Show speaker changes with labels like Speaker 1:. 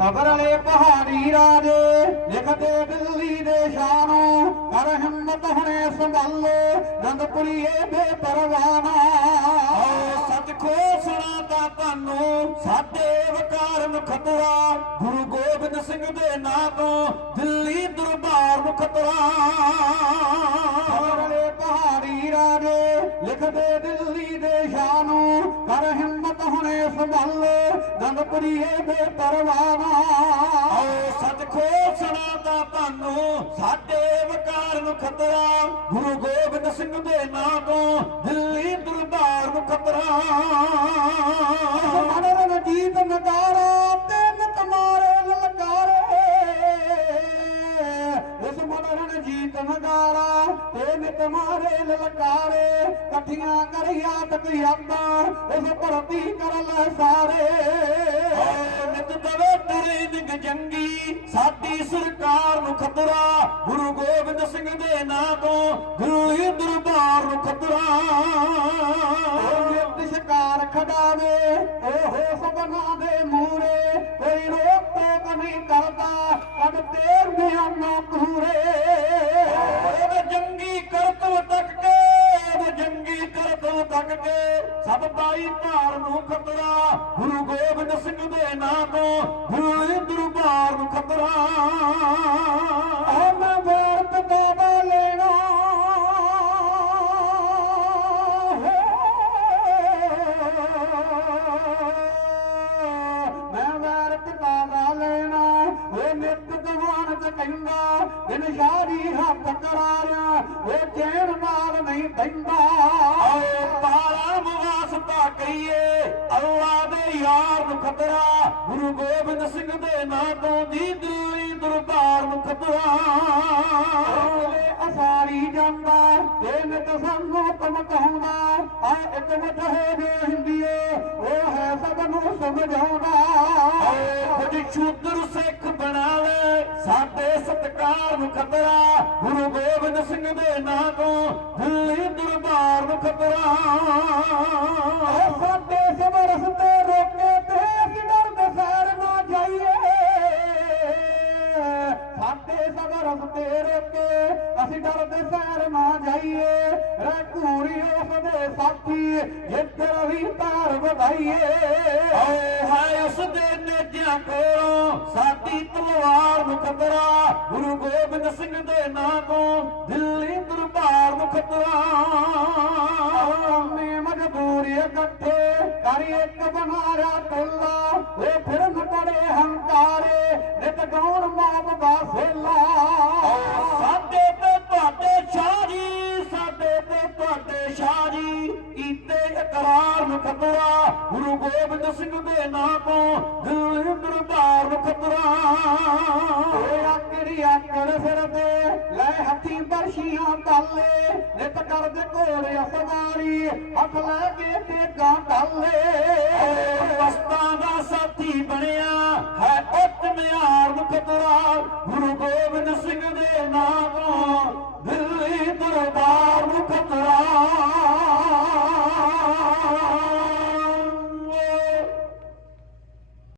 Speaker 1: ਸਬਰ ਵਾਲੇ ਪਹਾੜੀ ਰਾਜੇ ਲਿਖਦੇ ਦਿੱਲੀ ਦੇ ਸ਼ਾਨੋ ਕਰ ਹਿੰਮਤ ਹੁਣੇ ਸੰਭਾਲੋ ਨੰਦਪੁਰੀਏ ਬੇਪਰਵਾਨਾ
Speaker 2: ਸੱਚ ਖੋਸਣਾ ਦਾ ਤੁਹਾਨੂੰ ਸਾਡੇ ਵਕਾਰ ਨੂੰ ਖਤਰਾ ਗੁਰੂ ਗੋਬਿੰਦ ਸਿੰਘ ਦੇ ਨਾਂ ਤੋਂ ਦਿੱਲੀ ਦਰਬਾਰ ਨੂੰ ਖਤਰਾ
Speaker 1: ਸਬਰ ਵਾਲੇ ਪਹਾੜੀ ਰਾਜੇ ਲਿਖਦੇ ਕਰ ਹਿੰਮਤ ਹੁਣੇ ਸੰਭਾਲੋ ਨੰਦਪੁਰੀਏ ਬੇਪਰਵਾਨਾ
Speaker 2: ਆਓ ਸੱਚ ਖੋਸਣਾ ਦਾ ਤੁਹਾਨੂੰ ਸਾਡੇ ਵਕਾਰ ਨੂੰ ਖਤਰਾ। ਗੁਰੂ ਗੋਬਿੰਦ ਸਿੰਘ ਦੇ ਨਾਂ ਤੋਂ ਦਿੱਲੀ ਦਰਬਾਰ ਨੂੰ ਖਤਰਾ।
Speaker 1: ਮਨਰ ਰਜੀਤ ਨਗਾਰਾ ਤਿੰਨ ਤਮਾਰੇ ਲਲਕਾਰੇ। ਇਸ ਮਨਰ ਰਜੀਤ ਨਗਾਰਾ ਤਿੰਨ ਤਮਾਰੇ ਲਲਕਾਰੇ ਇਕੱਠੀਆਂ ਕਰਿਆ ਤਕਯਾਦਾਂ ਇਸ ਭਰਤੀ ਕਰ ਲੈ ਸਾਰੇ।
Speaker 2: ਨਿਤ ਦਵੇ ਤੇਰੇ ਨਿਗ ਜੰਗੀ ਸਾਡੀ ਸਰਕਾਰ ਨੂੰ ਖਤਰਾ ਗੁਰੂ ਗੋਬਿੰਦ ਸਿੰਘ ਦੇ ਨਾਂ ਤੋਂ ਦਿੱਲੀ ਦਰਬਾਰ ਨੂੰ ਖਤਰਾ।
Speaker 1: ਨਿਤ ਸ਼ਿਕਾਰ ਖਡਾਵੇ ਓਹੋ ਸਭਨਾ ਦੇ ਮੂਰੇ ਕੋਈ ਰੋਕ ਟੋਕ ਨਹੀਂ ਕਰਦਾ ਕਦ ਤੇਰ ਮਿਆਨਾ ਪੂਰੇ
Speaker 2: ਸਭ ਬਾਈ ਧਾਰ ਨੂੰ ਖਤਰਾ ਗੁਰੂ ਗੋਬਿੰਦ ਸਿੰਘ ਦੇ ਨਾਂ ਤੋਂ ਦਿੱਲੀ ਦਰਬਾਰ ਨੂੰ ਖਤਰਾ।
Speaker 1: ਆ ਮੈਂ ਭਾਰਤ ਦਾ ਲੈਣਾ। ਮੈਂ ਭਾਰਤ ਦਾ ਲੈਣਾ। ਉਹ ਨਿਤ ਦਵਾਨ ਚ ਕਹਿੰਦਾ ਦਿਨ ਸ਼ਾਦੀ ਹੱਥ ਕਰਾਰਿਆ। ਉਹ ਚੈਨ ਨਾਲ ਨਹੀਂ ਪੈਂਦਾ।
Speaker 2: ਆਏ ਪਾਲਾ ਮੁਵਾਸਤਾ ਕਹੀਏ ਅੱਲਾ ਦੇ ਯਾਰ ਨੂੰ ਖਤਰਾ, ਗੁਰੂ ਗੋਬਿੰਦ ਸਿੰਘ ਦੇ ਨਾਂ ਤੋਂ ਦੀ ਦਿੱਲੀ ਦਰਬਾਰ ਨੂੰ ਖਤਰਾ।
Speaker 1: ਉਹਦੇ ਅਸਾਰੀ ਜਾਂਦਾ ਤੇ ਨਿਤ ਸਾਨੂੰ ਧਮਕਾਉਂਦਾ ਆ ਇੱਕ ਵਟ ਹੋ ਜੋ ਹਿੰਦੀਏ, ਉਹ ਹੈ ਸਭ ਨੂੰ ਸਮਝਾਉਂਦਾ।
Speaker 2: ਆਏ ਕੁਝ ਸ਼ੂਦਰ ਸਿੱਖ ਬਣਾ ਲੈ ਸਾਡੇ ਸਤਕਾਰ ਨੂੰ ਖਤਰਾ, ਗੁਰੂ ਗੋਬਿੰਦ ਸਿੰਘ ਦੇ ਨਾਂ ਤੋਂ
Speaker 1: ਉਹ ਸਾਡੇ ਸਭ ਰਸਤੇ ਰੋਕੇ ਤੇ ਅਸੀਂ ਡਰਦੇ ਸੈਰ ਨਾ ਜਾਈਏ। ਸਾਡੇ ਸਭ ਰਸਤੇ ਰੋਕੇ ਅਸੀਂ ਡਰਦੇ ਸੈਰ ਨਾ ਜਾਈਏ। ਰਹਿ ਘੂਰੀ ਉਸ ਦੇ ਸਾਥੀ ਜਿੱਧਰ ਵੀ ਤਾਰ ਵਧਾਈਏ।
Speaker 2: ਆਏ ਹੈ ਉਸ ਦੇ ਨੇਜਿਆਂ ਕੋਲੋਂ ਸਾਡੀ ਤਲਵਾਰ ਨੂੰ ਖਤਰਾ ਗੁਰੂ ਗੋਬਿੰਦ ਸਿੰਘ ਦੇ ਨਾਂ ਤੋਂ ਦਿੱਲੀ ਖਤਰਾ
Speaker 1: ਨੇ ਮਜਬੂਰੀ ਇਕੱਠੇ ਕਰ ਇੱਕ ਬਨਾਰਿਆ ਟੋਲਾ। ਉਹ ਫਿਰ ਨਕੜੇ ਹੰਕਾਰੇ ਨਿਤ ਗਾਉਣ ਮਾਪ ਦਾ ਸੇਲਾ
Speaker 2: ਸਾਡੇ ਤੇ ਤੁਹਾਡੇ ਸ਼ਾਹ ਜੀ ਸਾਡੇ ਤੇ ਤੁਹਾਡੇ ਸ਼ਾਹ ਜੀ। ਕੀਤੇ ਇਕਰਾਰ ਨੂੰ ਖਤਰਾ ਗੁਰੂ ਗੋਬਿੰਦ ਸਿੰਘ ਦੇ ਨਾਂ ਤੋਂ ਨੂੰ ਖਤਰਾ
Speaker 1: ਆਕੜ ਸਿਰ ਤੇ? ਲੈ ਹੱਥੀ ਬਰਸ਼ੀਆਂ ਤਾਲੇ, ਨਿਤ ਕਰਦੇ ਘੋੜਿਆ ਸਵਾਰੀ ਹੱਥ ਲੈ ਕੇ ਤੇ ਗਾਂ ਢਾਲੇ
Speaker 2: ਵਸਤਾਂ ਦਾ ਸਾਥੀ ਬਣਿਆ, ਹੈ ਉੱਤ ਮਿਆਰ ਨੂੰ ਗੁਰੂ ਗੋ